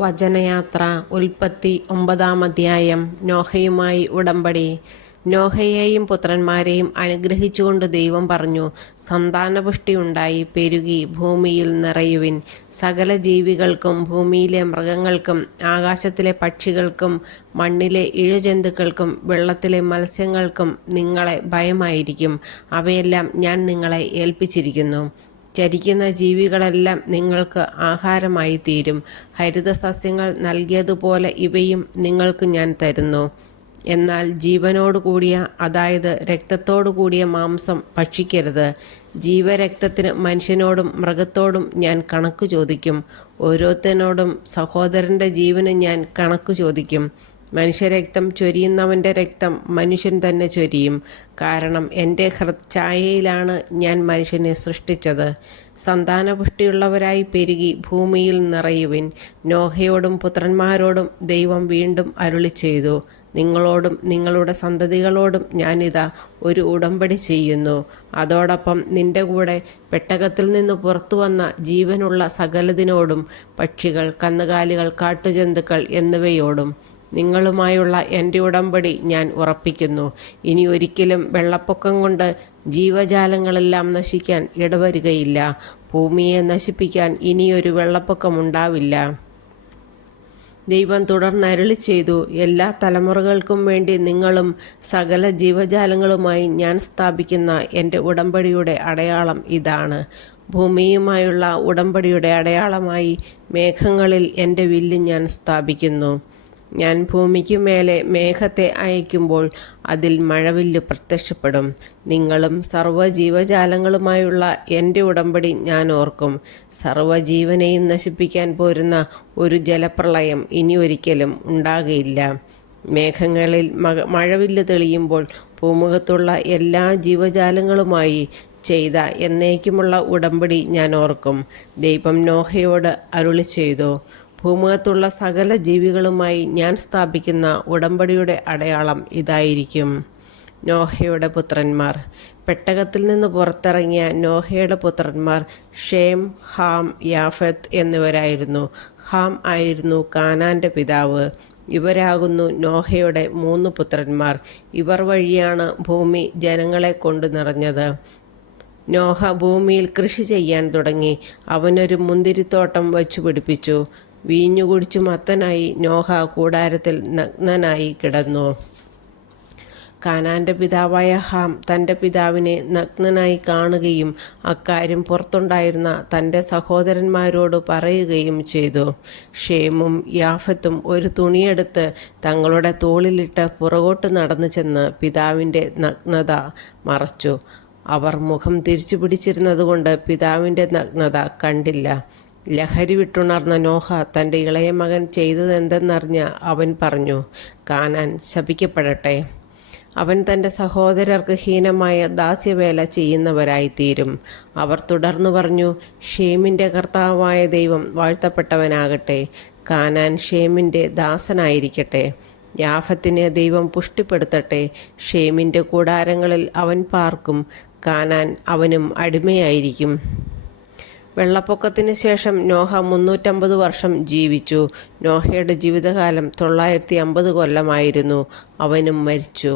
വചനയാത്ര ഉൽപ്പത്തി 9 അധ്യായം. നോഹയുമായി ഉടമ്പടി. നോഹയെയും പുത്രന്മാരെയും അനുഗ്രഹിച്ചുകൊണ്ട് ദൈവം പറഞ്ഞു, സന്താനപുഷ്ടി ഉണ്ടായി പെരുകി ഭൂമിയിൽ നിറയുവിൻ. സകല ജീവികൾക്കും ഭൂമിയിലെ മൃഗങ്ങൾക്കും ആകാശത്തിലെ പക്ഷികൾക്കും മണ്ണിലെ ഇഴജന്തുക്കൾക്കും വെള്ളത്തിലെ മത്സ്യങ്ങൾക്കും നിങ്ങളെ ഭയമായിരിക്കും. അവയെല്ലാം ഞാൻ നിങ്ങളെ ഏൽപ്പിച്ചിരിക്കുന്നു. ചരിക്കുന്ന ജീവികളെല്ലാം നിങ്ങൾക്ക് ആഹാരമായി തീരും. ഹരിതസസ്യങ്ങൾ നൽകിയതുപോലെ ഇവയും നിങ്ങൾക്ക് ഞാൻ തരുന്നു. എന്നാൽ ജീവനോടു കൂടിയ, അതായത് രക്തത്തോടു കൂടിയ മാംസം ഭക്ഷിക്കരുത്. ജീവരക്തത്തിന് മനുഷ്യനോടും മൃഗത്തോടും ഞാൻ കണക്ക് ചോദിക്കും. ഓരോരുത്തനോടും സഹോദരൻ്റെ ജീവന് ഞാൻ കണക്ക് ചോദിക്കും. മനുഷ്യരക്തം ചൊരിയുന്നവൻ്റെ രക്തം മനുഷ്യൻ തന്നെ ചൊരിയും. കാരണം എൻ്റെ ഹൃദയയിലാണ് ഞാൻ മനുഷ്യനെ സൃഷ്ടിച്ചത്. സന്താനപുഷ്ടിയുള്ളവരായി പെരുകി ഭൂമിയിൽ നിറയുവിൻ. നോഹയോടും പുത്രന്മാരോടും ദൈവം വീണ്ടും അരുളിച്ചെയ്തു, നിങ്ങളോടും നിങ്ങളുടെ സന്തതികളോടും ഞാനിതാ ഒരു ഉടമ്പടി ചെയ്യുന്നു. അതോടൊപ്പം നിന്റെ കൂടെ പെട്ടകത്തിൽ നിന്ന് പുറത്തു വന്ന ജീവനുള്ള സകലതിനോടും, പക്ഷികൾ, കന്നുകാലികൾ, കാട്ടുജന്തുക്കൾ എന്നിവയോടും നിങ്ങളുമായുള്ള എൻ്റെ ഉടമ്പടി ഞാൻ ഉറപ്പിക്കുന്നു. ഇനി ഒരിക്കലും വെള്ളപ്പൊക്കം കൊണ്ട് ജീവജാലങ്ങളെല്ലാം നശിക്കാൻ ഇടവരുകയില്ല. ഭൂമിയെ നശിപ്പിക്കാൻ ഇനിയൊരു വെള്ളപ്പൊക്കം ഉണ്ടാവില്ല. ദൈവം തുടർന്ന് അരുളിച്ചെയ്തു, എല്ലാ തലമുറകൾക്കും വേണ്ടി നിങ്ങളും സകല ജീവജാലങ്ങളുമായി ഞാൻ സ്ഥാപിക്കുന്ന എൻ്റെ ഉടമ്പടിയുടെ അടയാളം ഇതാണ്. ഭൂമിയുമായുള്ള ഉടമ്പടിയുടെ അടയാളമായി മേഘങ്ങളിൽ എൻ്റെ വില്ല് ഞാൻ സ്ഥാപിക്കുന്നു. ഞാൻ ഭൂമിക്ക് മേലെ മേഘത്തെ അയക്കുമ്പോൾ അതിൽ മഴവില്ല് പ്രത്യക്ഷപ്പെടും. നിങ്ങളും സർവ്വജീവജാലങ്ങളുമായുള്ള എൻ്റെ ഉടമ്പടി ഞാൻ ഓർക്കും. സർവ്വജീവനെയും നശിപ്പിക്കാൻ പോരുന്ന ഒരു ജലപ്രളയം ഇനി ഒരിക്കലും ഉണ്ടാകുകയില്ല. മേഘങ്ങളിൽ മഴവില്ല് തെളിയുമ്പോൾ ഭൂമുഖത്തുള്ള എല്ലാ ജീവജാലങ്ങളുമായി ചെയ്ത എന്നേക്കുമുള്ള ഉടമ്പടി ഞാൻ ഓർക്കും. ദൈവം നോഹയോട് അരുളിച്ചെയ്തു, ഭൂമുഖത്തുള്ള സകല ജീവികളുമായി ഞാൻ സ്ഥാപിക്കുന്ന ഉടമ്പടിയുടെ അടയാളം ഇതായിരിക്കും. നോഹയുടെ പുത്രന്മാർ. പെട്ടകത്തിൽ നിന്ന് പുറത്തിറങ്ങിയ നോഹയുടെ പുത്രന്മാർ ഷേം, ഹാം, യാഫത്ത് എന്നിവരായിരുന്നു. ഹാം ആയിരുന്നു കാനാൻ്റെ പിതാവ്. ഇവരാകുന്നു നോഹയുടെ 3 പുത്രന്മാർ. ഇവർ വഴിയാണ് ഭൂമി ജനങ്ങളെ കൊണ്ട് നിറഞ്ഞത്. നോഹ ഭൂമിയിൽ കൃഷി ചെയ്യാൻ തുടങ്ങി. അവനൊരു മുന്തിരിത്തോട്ടം വച്ചു പിടിപ്പിച്ചു. വീഞ്ഞു കുടിച്ചു മത്തനായി നോഹ കൂടാരത്തിൽ നഗ്നനായി കിടന്നു. കാനാൻ്റെ പിതാവായ ഹാം തൻ്റെ പിതാവിനെ നഗ്നനായി കാണുകയും അക്കാര്യം പുറത്തുണ്ടായിരുന്ന തൻ്റെ സഹോദരന്മാരോട് പറയുകയും ചെയ്തു. ഷേമും യാഫത്തും ഒരു തുണിയെടുത്ത് തങ്ങളുടെ തോളിലിട്ട് പുറകോട്ട് നടന്നു ചെന്ന് പിതാവിൻ്റെ നഗ്നത മറച്ചു. അവർ മുഖം തിരിച്ചു പിടിച്ചിരുന്നതുകൊണ്ട് പിതാവിൻ്റെ നഗ്നത കണ്ടില്ല. ലഹരി വിട്ടുണർന്ന നോഹ തൻ്റെ ഇളയ മകൻ ചെയ്തതെന്തെന്നറിഞ്ഞ് അവൻ പറഞ്ഞു, കാനാൻ ശപിക്കപ്പെടട്ടെ. അവൻ തൻ്റെ സഹോദരർക്ക് ഹീനമായ ദാസ്യവേല ചെയ്യുന്നവരായിത്തീരും. അവർ തുടർന്നു പറഞ്ഞു, ഷേമിൻ്റെ കർത്താവായ ദൈവം വാഴ്ത്തപ്പെട്ടവനാകട്ടെ. കാനാൻ ഷേമിൻ്റെ ദാസനായിരിക്കട്ടെ. യാഫത്തിനെ ദൈവം പുഷ്ടിപ്പെടുത്തട്ടെ. ഷേമിൻ്റെ കൂടാരങ്ങളിൽ അവൻ പാർക്കും. കാനാൻ അവനും അടിമയായിരിക്കും. വെള്ളപ്പൊക്കത്തിന് ശേഷം നോഹ 350 വർഷം ജീവിച്ചു. നോഹയുടെ ജീവിതകാലം 950 കൊല്ലമായിരുന്നു. അവനും മരിച്ചു.